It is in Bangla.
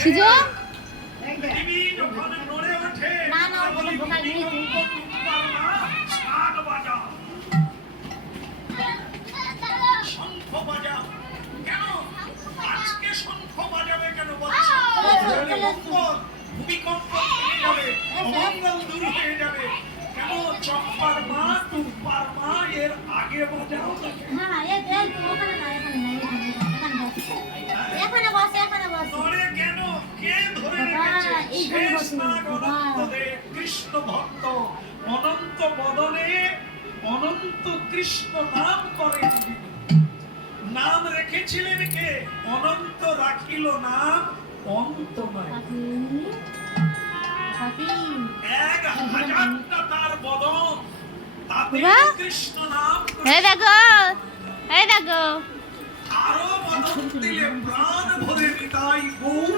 সিজো না না ওখানে ভোকাল নেই শঙ্খ বাজাও কেন? আজকে শঙ্খ বাজাবে কেন বলছো? ভূমিকম্প থেমে যাবে, অমঙ্গল দূর হয়ে যাবে। কেন চম্পার মা টুম্পার মা এর আগে বাজাও না কেন? হ্যাঁ এই ওখানে না এখানে বস ধরে কেন? কে ধরে রেখেছে? শেষ নাগ অনন্তদেব, কৃষ্ণ ভক্ত, অনন্ত বদনে অনন্ত কৃষ্ণ নাম করেন যিনি। নাম রেখেছিলেন কে? অনন্ত রাখিল নাম অন্তময়। 1000টা তার বদন, তাতে কৃষ্ণ নাম এই দেখো আরো বদন দিলে প্রাণ ভরে নিতাই গৌর